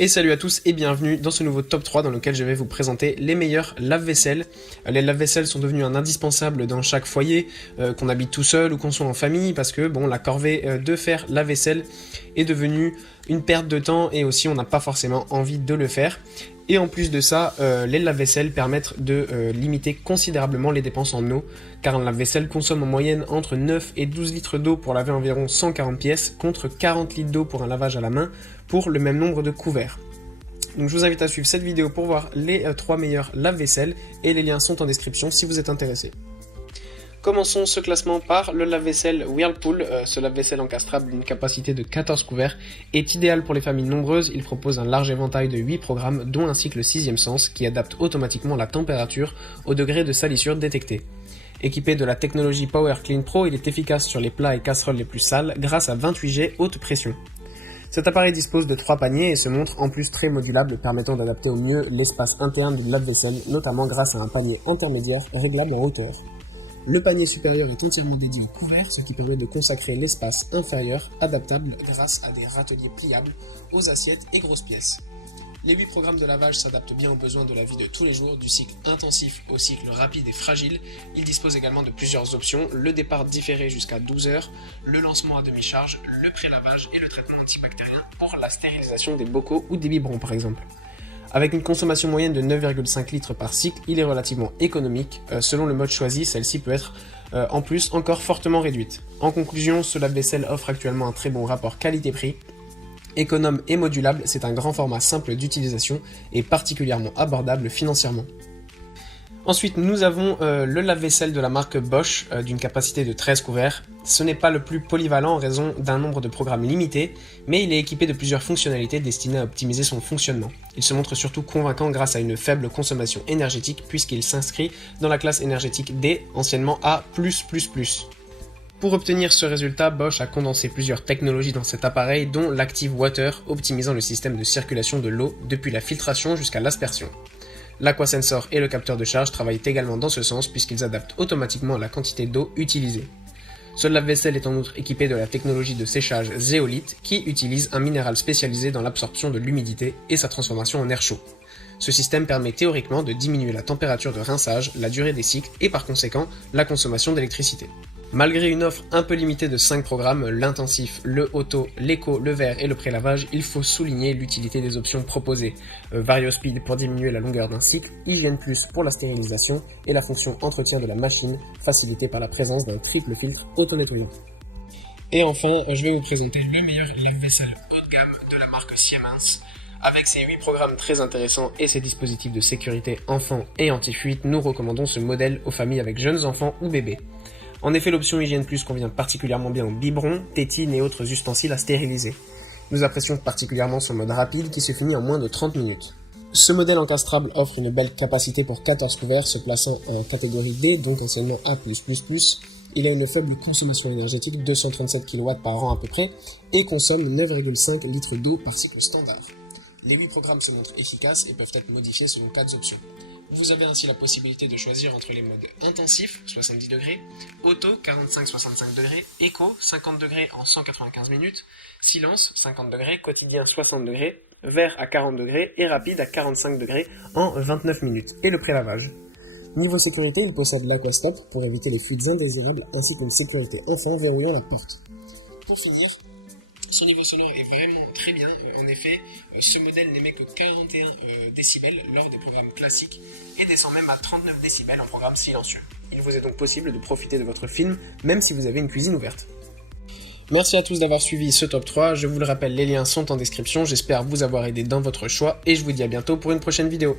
Et salut à tous et bienvenue dans ce nouveau top 3 dans lequel je vais vous présenter les meilleurs lave-vaisselle. Les lave-vaisselle sont devenus un indispensable dans chaque foyer, qu'on habite tout seul ou qu'on soit en famille, parce que bon, la corvée de faire la vaisselle est devenue une perte de temps et aussi on n'a pas forcément envie de le faire. Et en plus de ça, les lave-vaisselle permettent de limiter considérablement les dépenses en eau, car un lave-vaisselle consomme en moyenne entre 9 et 12 litres d'eau pour laver environ 140 pièces, contre 40 litres d'eau pour un lavage à la main, pour le même nombre de couverts. Donc je vous invite à suivre cette vidéo pour voir les 3 meilleurs lave-vaisselle, et les liens sont en description si vous êtes intéressé. Commençons ce classement par le lave-vaisselle Whirlpool. Ce lave-vaisselle encastrable d'une capacité de 14 couverts est idéal pour les familles nombreuses. Il propose un large éventail de 8 programmes, dont un cycle 6e sens qui adapte automatiquement la température au degré de salissure détecté. Équipé de la technologie Power Clean Pro, il est efficace sur les plats et casseroles les plus sales grâce à 28G haute pression. Cet appareil dispose de 3 paniers et se montre en plus très modulable, permettant d'adapter au mieux l'espace interne du lave-vaisselle, notamment grâce à un panier intermédiaire réglable en hauteur. Le panier supérieur est entièrement dédié au couvert, ce qui permet de consacrer l'espace inférieur, adaptable grâce à des râteliers pliables, aux assiettes et grosses pièces. Les 8 programmes de lavage s'adaptent bien aux besoins de la vie de tous les jours, du cycle intensif au cycle rapide et fragile. Il dispose également de plusieurs options, le départ différé jusqu'à 12 heures, le lancement à demi-charge, le pré-lavage et le traitement antibactérien pour la stérilisation des bocaux ou des biberons par exemple. Avec une consommation moyenne de 9,5 litres par cycle, il est relativement économique. Selon le mode choisi, celle-ci peut être en plus encore fortement réduite. En conclusion, ce lave-vaisselle offre actuellement un très bon rapport qualité-prix. Économe et modulable, c'est un grand format simple d'utilisation et particulièrement abordable financièrement. Ensuite, nous avons le lave-vaisselle de la marque Bosch d'une capacité de 13 couverts. Ce n'est pas le plus polyvalent en raison d'un nombre de programmes limité, mais il est équipé de plusieurs fonctionnalités destinées à optimiser son fonctionnement. Il se montre surtout convaincant grâce à une faible consommation énergétique puisqu'il s'inscrit dans la classe énergétique D, anciennement A+++. Pour obtenir ce résultat, Bosch a condensé plusieurs technologies dans cet appareil, dont l'Active Water, optimisant le système de circulation de l'eau depuis la filtration jusqu'à l'aspersion. L'Aqua-Sensor et le capteur de charge travaillent également dans ce sens puisqu'ils adaptent automatiquement la quantité d'eau utilisée. Ce lave-vaisselle est en outre équipé de la technologie de séchage Zeolite qui utilise un minéral spécialisé dans l'absorption de l'humidité et sa transformation en air chaud. Ce système permet théoriquement de diminuer la température de rinçage, la durée des cycles et par conséquent la consommation d'électricité. Malgré une offre un peu limitée de 5 programmes, l'intensif, le auto, l'éco, le vert et le pré-lavage, il faut souligner l'utilité des options proposées. VarioSpeed pour diminuer la longueur d'un cycle, Hygiène Plus pour la stérilisation et la fonction entretien de la machine, facilitée par la présence d'un triple filtre auto-nettoyant. Et enfin, je vais vous présenter le meilleur lave-vaisselle haut de gamme de la marque Siemens. Avec ses 8 programmes très intéressants et ses dispositifs de sécurité enfants et anti-fuite, nous recommandons ce modèle aux familles avec jeunes enfants ou bébés. En effet, l'option Hygiène Plus convient particulièrement bien aux biberons, tétines et autres ustensiles à stériliser. Nous apprécions particulièrement son mode rapide qui se finit en moins de 30 minutes. Ce modèle encastrable offre une belle capacité pour 14 couverts se plaçant en catégorie D, donc anciennement A+++. Il a une faible consommation énergétique, 237 kW par an à peu près, et consomme 9,5 litres d'eau par cycle standard. Les 8 programmes se montrent efficaces et peuvent être modifiés selon 4 options. Vous avez ainsi la possibilité de choisir entre les modes intensif, 70 degrés, auto, 45-65 degrés, éco, 50 degrés en 195 minutes, silence, 50 degrés, quotidien, 60 degrés, vert à 40 degrés et rapide à 45 degrés en 29 minutes, et le pré-lavage. Niveau sécurité, il possède l'Aqua-Stop pour éviter les fuites indésirables ainsi qu'une sécurité enfant verrouillant la porte. Pour finir, son niveau sonore est vraiment très bien. En effet, ce modèle n'émet que 41 décibels lors des programmes classiques et descend même à 39 décibels en programme silencieux. Il vous est donc possible de profiter de votre film même si vous avez une cuisine ouverte. Merci à tous d'avoir suivi ce top 3. Je vous le rappelle, les liens sont en description. J'espère vous avoir aidé dans votre choix et je vous dis à bientôt pour une prochaine vidéo.